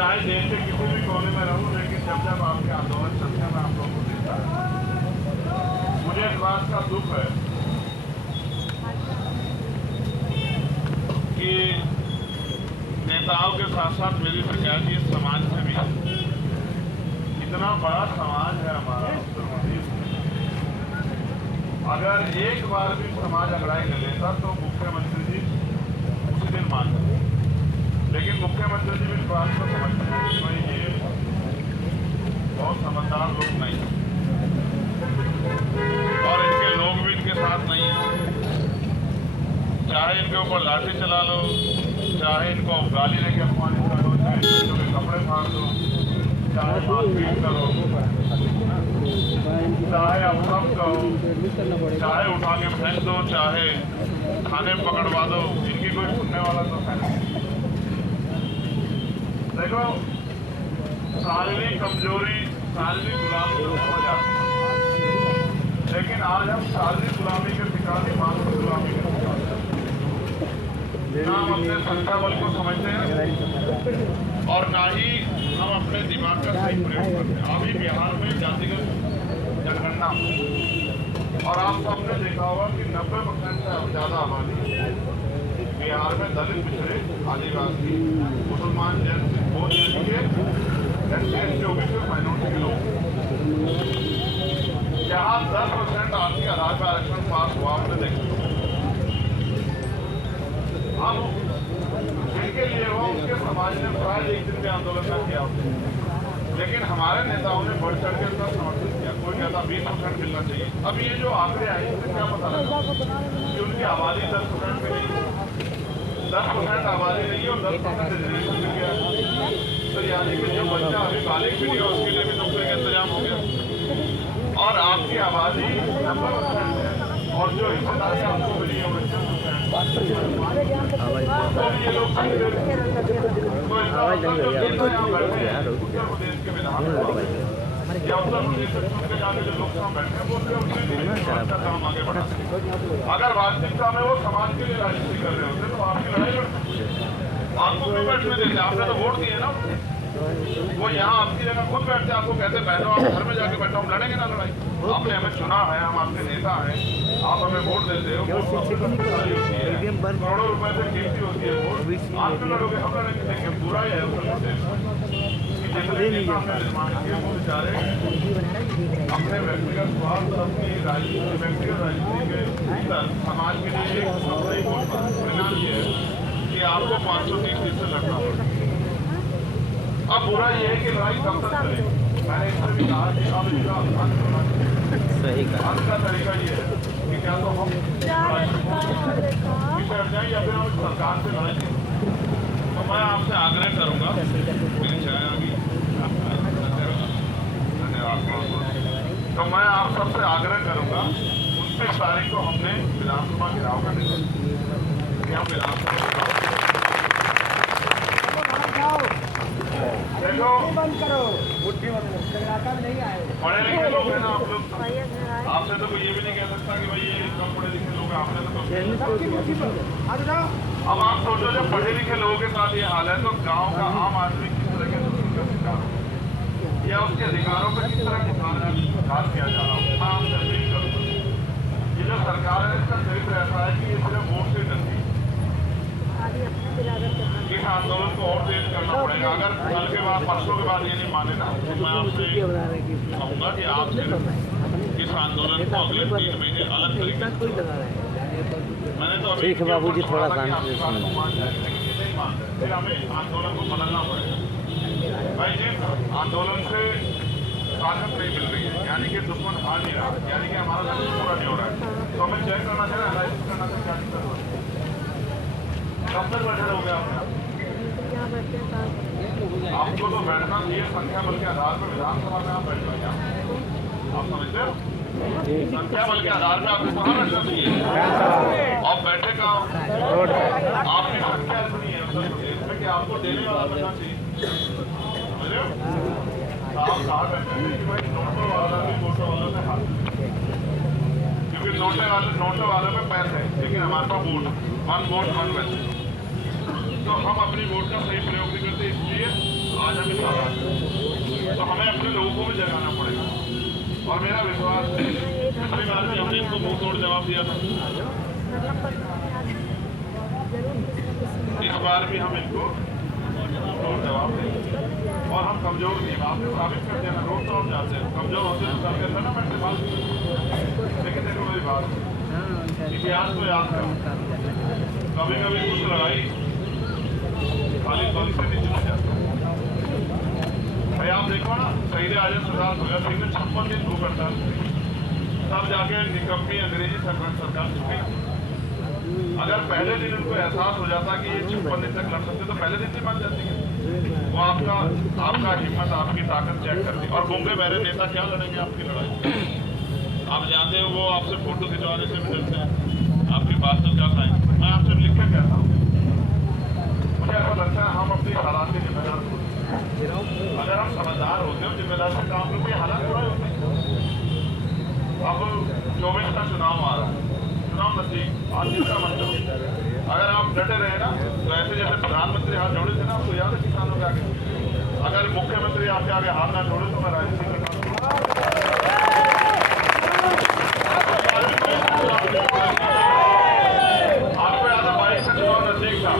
चाहे देश के किसी भी कोने में रहूं, लेकिन जब जब आपके आंदोलन चलते हैं मैं आप लोगों को देखता है। मुझे इस बात का दुख है कि नेताओं के साथ साथ मेरी शिकायत ये समाज से भी है। इतना बड़ा समाज है हमारा उत्तर प्रदेश में, अगर एक बार भी समाज अगड़ाई न लेता तो मुख्यमंत्री जी उसी दिन मान लेते। लेकिन मुख्यमंत्री जी इस बात को समझते हैं कि भाई ये बहुत समझदार लोग नहीं है और इनके लोग भी इनके साथ नहीं है। चाहे इनके ऊपर लाठी चला लो, चाहे इनको गाली देके अपमानित कर दो, चाहे इनके कपड़े फाड़ दो, चाहे मारपीट करो, चाहे अपराध करो, चाहे उठा के फेंक दो, चाहे थाने पकड़वा दो, इनकी कोई सुनने वाला तो है नहीं। देखो, शारीरिक कमजोरी, शारीरिक गुलामी तो हो जाती है, लेकिन आज हम शारीरिक गुलामी के शिकार नहीं, मानसिक गुलामी के शिकार हैं। ना हम अपने संख्या बल को समझते हैं और ना ही हम अपने दिमाग का सही प्रयोग करते हैं। अभी बिहार में जातिगत जनगणना और आप सबने देखा होगा कि 90% से ज़्यादा आबादी बिहार में दलित, पिछड़े, आदिवासी, मुसलमान, जैन, बौद्ध के SC/ST, OBC, माइनॉरिटी के लोग। जहाँ 10% आर्थिक आधार पर आरक्षण पास हुआ, आपने देखा। अब जिनके लिए वो उसके समाज ने प्राय एक दिन में आंदोलन न किया, लेकिन हमारे नेताओं ने बढ़ चढ़ के उसका समर्थन किया। कोई कहता 20% मिलना चाहिए। अब ये जो आंकड़े आए इससे क्या पता लगा कि उनकी आबादी 10% में नहीं, 10% आबादी नहीं है और 10% रिजर्वेशन मिल गया। तो यानी कि जो बच्चा अभी बालिग भी नहीं, उसके लिए भी नौकरी का इंतजाम हो गया। और आपकी आबादी 90% है और जो हिस्सेदारी आपको मिली है वो 50%। अगर वास्तविकता में वो समाज के लिए राजनीति कर रहे होते तो आपकी लड़ाई लड़ते, आपको क्यों बैठने देते? आपने तो वोट दिए ना। वो यहाँ आपकी जगह खुद बैठते, आपको कहते बहनों आप घर में जाके बैठो, हम लड़ेंगे ना लड़ाई। आपने हमें चुना है, हम आपके नेता हैं, आप हमें वोट देते हो, करोड़ों रुपए से कीमती होती है वोट। आप क्यों लड़ोगे? हम लड़ेंगे। लेकिन बुरा ही है उत्तर प्रदेश कि जितने नेता हमने निर्माण किए वो बेचारे अपने व्यक्तिगत स्वार्थ, अपनी राजनीति, व्यक्तिगत राजनीति के भीतर समाज के लिए नहीं बोल पाते। परिणाम ये है कि आपको 530 सीट से लड़ना पड़ेगा। अब बुरा ये है कि लड़ाई कब तक चलेगी? मैंने इससे भी कहा कि अब इसका अंत होना चाहिए। अंत का तरीका ये है कि क्या तो हम पिछड़ जाएं या फिर हम सरकार से लड़ाई करें। तो मैं आपसे आग्रह करूंगा, मेरी चाय आ गई, धन्यवाद। तो मैं आप सबसे आग्रह करूंगा, 29 तारीख को हमने विधानसभा घेराव का निर्णय हम विधानसभा देखो बंद करो, नहीं आए पढ़े लिखे लोग हैं ना आप लोग। आपसे तो कोई ये भी नहीं कह सकता कि भाई ये कम पढ़े लिखे लोग हैं। आपने तो अब आप सोचो जब पढ़े लिखे लोगों के साथ ये हाल है तो गांव का आम आदमी किस तरह के शोषण का शिकार या उसके अधिकारों पर किस तरह घात किया जा रहा हो। मैं आपसे अपील करूँगा, ये जो सरकार है इसका चरित्र ऐसा है कि ये सिर्फ वोट से डरती है। इस आंदोलन को और तेज करना पड़ेगा। अगर कल के बाद, परसों के बाद ये नहीं माने ना, तो मैं आपसे कहूँगा कि आप इस आंदोलन को अगले 3 महीने अलग तरीके से। मैंने तो ठीक है बाबूजी, थोड़ा शांति से फिर हमें आंदोलन को बदलना पड़ेगा। भाई जी, आंदोलन से ताकत नहीं मिल रही है, यानी कि दुश्मन हार नहीं रहा, यानी कि हमारा लक्ष्य पूरा नहीं हो रहा है। तो हमें चेक करना चाहिए, एनालिसिस करना चाहिए क्या दिक्कत हो रही है। कब तक बैठे रहोगे आप? आपको तो बैठना चाहिए संख्या बल के आधार पर। विधानसभा में आप बैठ जाइए, आप समझते हो? संख्या बल के आधार पर आपको कहाँ बैठना चाहिए? आप बैठे कहाँ? आपकी संख्या इतनी है उत्तर प्रदेश में कि आपको देने वाला बनना चाहिए, समझ रहे हो? आप कहाँ बैठे हैं कि भाई नोटों वाला भी वोटों वालों से हाथ, क्योंकि नोटों वालों में पैसे है, लेकिन हमारे पास वोट, 1 वोट 1 पैसे। तो हम अपनी वोट का सही प्रयोग नहीं करते, इसलिए आज हम इस हालात में, तो हमें अपने लोगों को भी जगाना पड़ेगा। और मेरा विश्वास है, पिछली बार भी हमने इनको मुंह तोड़ जवाब दिया था, इस बार भी हम इनको तोड़ जवाब देंगे। और हम कमजोर नहीं, आपने साबित कर दिया ना, रोज तो हम जाते हैं, कमजोर होते हैं तो करते हैं ना, मैं बात। लेकिन देखो मेरी बात, इतिहास को याद करो, कभी कभी कुछ लड़ाई खाली बल से नहीं चली जाती। भाई आप देखो ना, शहीद आजम सरदार भगत सिंह ने 56 दिन भूख हड़ताल की, तब जाके निकम्मी अंग्रेजी सरकार झुकी। अगर पहले दिन उनको एहसास हो जाता कि ये 56 दिन तक लड़ सकते तो पहले दिन नहीं मान जाती। वो आपका हिम्मत, आपकी ताकत चेक करती। और गूंगे बहरे नेता क्या लड़ेंगे आपकी लड़ाई? आप जानते हो वो आपसे फोटो खिंचवाने से भी डरते हैं, आपकी बात तो क्या खाएं। मैं आपसे लिख के कहता हूँ, मुझे ऐसा लगता है हम अपनी हालात के जिम्मेदार होते। अगर हम समझदार होते हो, जिम्मेदार से काम लोग, ये हालात बुरा होते। अब 24 का चुनाव आ रहा है, चुनाव नजदीक, आज जितना मतलब अगर आप डटे रहे ना, तो ऐसे जैसे प्रधानमंत्री हाथ जोड़े थे ना, आपको याद है किसानों के आगे, अगर मुख्यमंत्री आपके आगे हाथ ना जोड़े तो मैं राजनीति में आपको याद है 22 का चुनाव नजदीक था,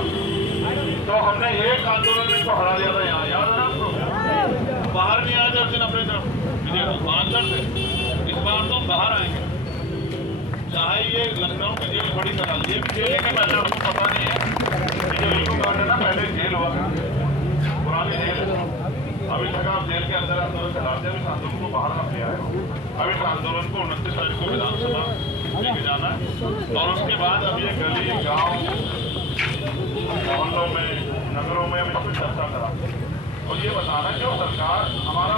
तो हमने एक आंदोलन में इसको हरा दिया था। यहाँ याद है आपको? बाहर नहीं आए थे उस दिन अपने तरफ, आंसर थे। इस बार तो हम बाहर आएंगे, चाहे ये लखनऊ की जेल बड़ी करा, ये भी जेल है कि पहले आपको पता नहीं है, ये जो कांड है ना, पहले जेल हुआ, पुरानी जेल है। अभी तक आप जेल के अंदर आंदोलन चलाते हैं, इस आंदोलन को बाहर आप ले आए। अब इस आंदोलन को 29 तारीख को विधानसभा लेके जाना है, और उसके बाद अब ये गली, गाँव, मोहल्लों में, नगरों में हम इस पर चर्चा कराते हैं और ये बताना कि वो सरकार हमारा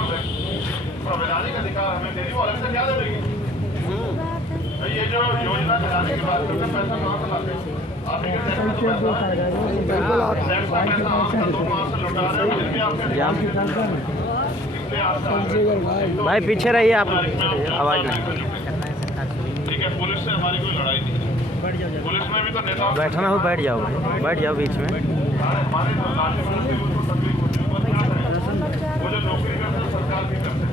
संवैधानिक अधिकार हमें दे दी, वो अलग से क्या देगी? ये जो योजना चलाने के बाद पैसा कहाँ से लाते हैं? आप ही के टैक्स में तो पैसा लौटा रहे हैं, फिर भी आपके भाई पीछे रहिए आप, आवाज नहीं। ठीक है, पुलिस से हमारी कोई लड़ाई नहीं है, पुलिस में भी तो नेता बैठना हो बैठ जाओ, बैठ जाओ बीच में। हमारे तकलीफ होती है, वो जो नौकरी करते हैं सरकार भी करते हैं,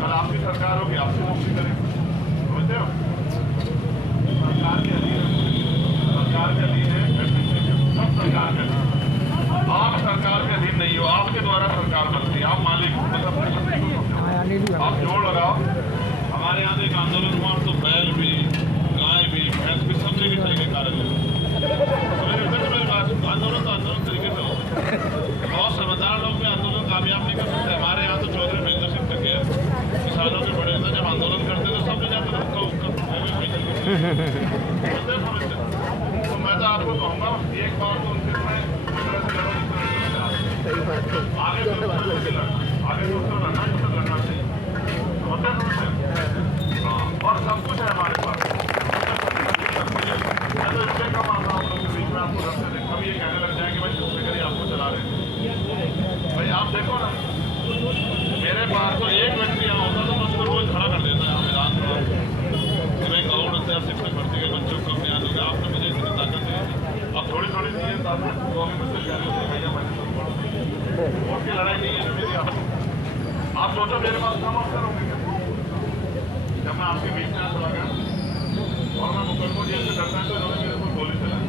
कल आपकी सरकार होगी, आपसे नौकरी करेंगे, समझते हो? सरकार के अधीन है, सब सरकार के अधीन। आप सरकार के अधीन नहीं हो, आपके द्वारा सरकार बनती है, आप मालिक हो। आप जोड़ लगाओ, हमारे यहाँ एक आंदोलन हुआ तो बैल भी, गाय भी, भैंस भी सब लेके चलेंगे कार्यालय। आंदोलन तो आंदोलन तरीके से होता है, बहुत समझदार लोग भी आंदोलन कामयाब नहीं कर सकते। हमारे यहाँ तो चौधरी महेंद्र सिंह तक किसानों के बड़े नेता जब आंदोलन करते तो सब जाकर तो मैं तो आपको कहूँगा, एक बार तो उनके आगे तो लड़ना चाहिए, होता है समझते। और सब कुछ है हमारे पास, मैं तो इसलिए कम आता हूँ लोगों के बीच में, आपको रखते देख कभी ये कहने लग जाएंगे भाई चुप करिए, आपको चला रहे हैं। भाई आप देखो ना, मेरे पास तो एक व्यक्ति यहाँ होता तो मैं उसको रोज खड़ा कर देता है विधानसभा, मैं करोड़ रुपया शिक्षक भर्ती के बच्चों को अपने यहाँ दूंगा। आपने मुझे इतनी ताकत दी, अब थोड़ी थोड़ी चीजें ताकत मुझसे कह रहे होते भैया भाई वोट की लड़ाई नहीं है मेरी। आप सोचो मेरे पास कम अवसर होंगे क्या? जब मैं आपके बीच में चला गया और मैं मुकदमों जेल से डरता है तो इन्होंने मेरे को गोली चलाई,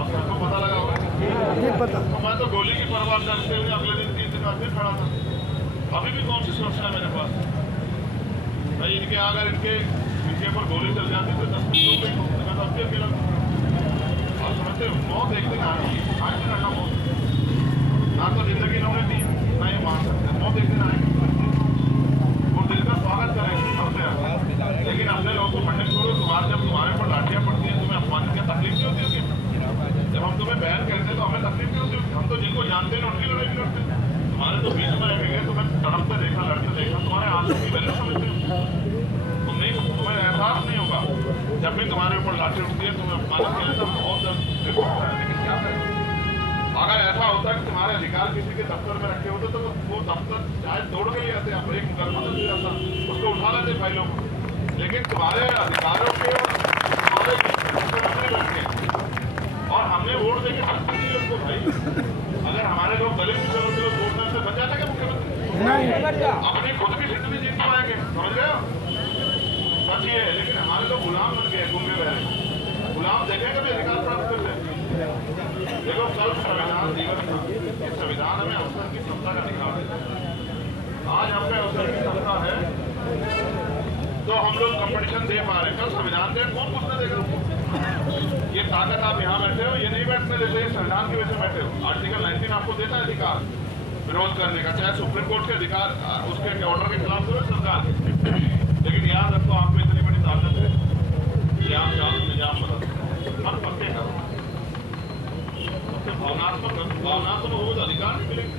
आप सबको पता लगा होगा? पता। तो मैं तो गोली की परवाह करते हुए अगले दिन 3 दिन बाद फिर खड़ा था। अभी भी कौन सी सुरक्षा है मेरे पास? भाई इनके अगर इनके ऊपर गोली चल जाती तो 10 लोग मैं तो अभी अकेला। आप समझते हो, मौत एक दिन आएगी, आज दिन आना मौत, ना तो जिंदगी इन्होंने दी ना ये मान सकते, मौत एक दिन आएगी, वो दिल का स्वागत करेंगे सबसे अच्छा। लेकिन अपने लोगों को पढ़ने छोड़ो, जब तुम्हारे ऊपर लाठियां पड़ती हैं, तुम्हें अपमानित क्या तकलीफ नहीं होती होगी? जब हम तुम्हें बहन कहते हैं तो हमें तकलीफ नहीं होती होगी? हम तो जिनको जानते हैं उनकी लड़ाई भी लड़ते हैं। तुम्हारे तो बीच में रह गए, तुम्हें तड़पते देखा, लड़ते देखा, तुम्हारे आंसू की वैल्यू समझते हो? तुम्हें एहसास नहीं होगा, जब भी तुम्हारे ऊपर लाठी उठती है तुम्हें अपमानित किया जाता है, बहुत दर्द होता है। लेकिन क्या करें, अगर ऐसा होता है कि तुम्हारे अधिकार किसी के दफ्तर में रखे होते तो वो दफ्तर चाहे तोड़ के ले आते, एक मुकदमा तो जाता, उसको उठा लेते फाइलों को। लेकिन तुम्हारे अधिकारों के तुम्हारे मुख्यमंत्री बैठे और हमने वोट देके सकते नहीं उनको। भाई अगर हमारे लोग दलित मुख्यमंत्री को वोट संविधान दिवस था। ये संविधान हमें अवसर की समता का अधिकार देता है। आज हम पे अवसर की समता है तो हम लोग कंपटीशन दे पा रहे हैं। कल संविधान दे कौन पूछने देगा? ये ताकत आप यहाँ बैठे हो, ये नहीं बैठने देते, संविधान की वजह से बैठे हो। आर्टिकल 19 आपको देता है अधिकार विरोध करने का, चाहे सुप्रीम कोर्ट के अधिकार उसके ऑर्डर के खिलाफ हो सरकार के। लेकिन याद रखो आप में इतनी बड़ी ताकत है कि आप चाहो तो निजाम बदल मन पक्के करो, भावनात्मक हो तो अधिकार नहीं मिलेंगे।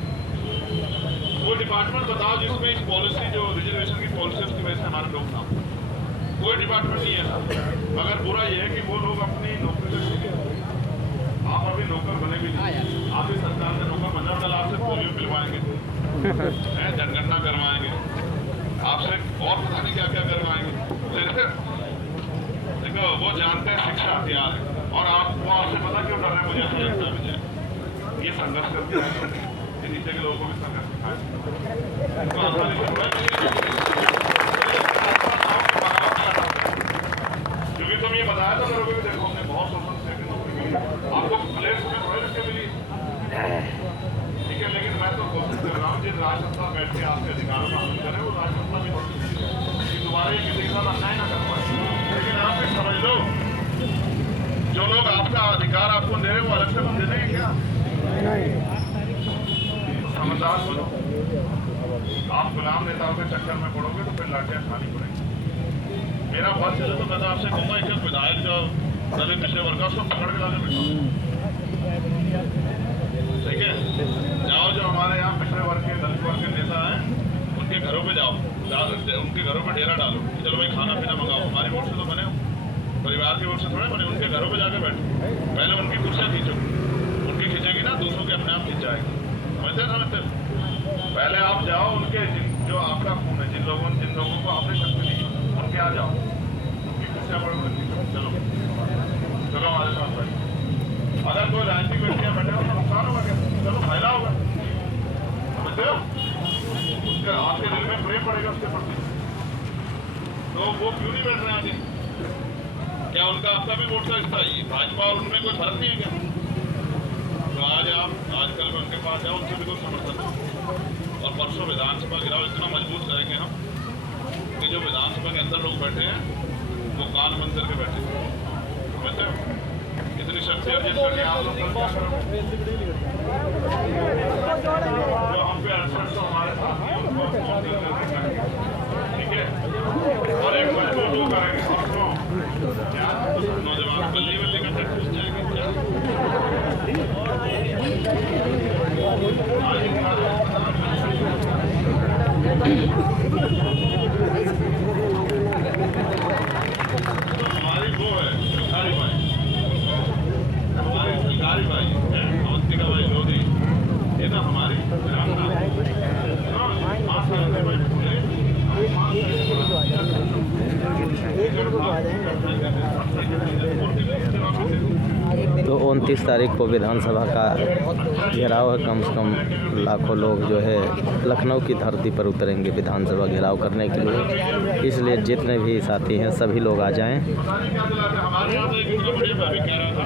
वो डिपार्टमेंट बताओ जिसमें इस पॉलिसी जो रिजर्वेशन की पॉलिसी उसकी वजह से हमारे लोग ना, कोई डिपार्टमेंट नहीं है ना। मगर बुरा ये है कि वो लोग अपनी नौकरी से सीखे। आप अभी नौकर बने भी नहीं, आप ही सरकार से नौकर बना, कल आपसे पोलियो पिलवाएंगे, जनगणना करवाएंगे, आपसे और पता नहीं क्या क्या करवाएंगे। देखो वो जानते हैं शिक्षा हथियार है, और आपको आपसे पता क्यों डर रहे हैं? मुझे ऐसा लगता है मुझे ये संघर्ष करके ये नीचे के लोगों को भी संघर्ष क्योंकि तुम ये बताया तो करोगे भी। देखो हमने बहुत शोषण से नौकरी मिली, आपको प्लेस में थोड़े रखे मिली, ठीक है। लेकिन मैं तो कोशिश कर रहा हूँ जिस राजसत्ता बैठ के आपके अधिकारों का हल करें वो राजसत्ता भी दोबारा ये किसी के साथ अन्याय ना कर पाए। लेकिन आप एक समझ लो, जो लोग आपका अधिकार आपको दे रहे वो अलग से दे देंगे क्या? समझदार बनो। आप गुलाम नेताओं के चक्कर में पड़ोगे तो फिर लाठियां खानी पड़ेगी। मेरा बात चले तो मैं तो आपसे कहूँगा एक विधायक जो दलित पिछले वर्ग का उसको पकड़ के लाने बैठा, ठीक है। जाओ जो हमारे यहाँ पिछड़े वर्ग के दलित वर्ग के नेता हैं उनके घरों पे जाओ, उनके घरों पे डेरा डालो, चलो भाई खाना पीना मंगाओ। हमारी वोट से तो बने हो, परिवार की वोट से थोड़े बने। उनके घरों पे जाकर बैठो, पहले उनकी कुर्सियाँ खींचो, उनकी खींचेगी ना दूसरों के अपने आप खींच जाएगी। समझते पहले आप जाओ उनके जो आपका खून है, जिन लोगों को आपने शक्ति दी उनके आ जाओ, उनकी कुर्सियाँ पर चलो हमारे साथ बैठो। अगर कोई राजनीतिक व्यक्तियाँ बैठे हो तो नुकसान होगा क्या? चलो फायदा होगा, समझते हो? उसके आपके दिल में प्रेम पड़ेगा उसके प्रति, तो वो क्यों नहीं बैठ रहे हैं आगे? क्या उनका आपका भी वोट का हिस्सा है? भाजपा और उनमें कोई फर्क नहीं है क्या? तो आज आप आजकल में उनके पास जाओ, उनसे भी कोई समर्थन नहीं। और परसों विधानसभा गिराव इतना मजबूत करेंगे हम कि जो विधानसभा के अंदर लोग बैठे हैं वो कान बंद करके बैठे हैं। समझते हो? इतनी शक्ति अर्जित करके आप लोग क्या करोगे? जो हम पे अड़सठ तो हमारे साथ नहीं, ठीक है। और एक मजबूत वो करेंगे नौजवान बल्ली बल्ली का टैक्स घुस जाएंगे क्या? हमारी वो है भिखारी भाई, हमारी भिखारी भाई है अवंतिका भाई लोधी, ये ना हमारी तो 29 तारीख को विधानसभा का घेराव है। कम से कम लाखों लोग जो है लखनऊ की धरती पर उतरेंगे विधानसभा घेराव करने के लिए। इसलिए जितने भी साथी हैं सभी लोग आ जाएं। हमारे यहाँ तो एक बड़ी भाभी कह रहा था,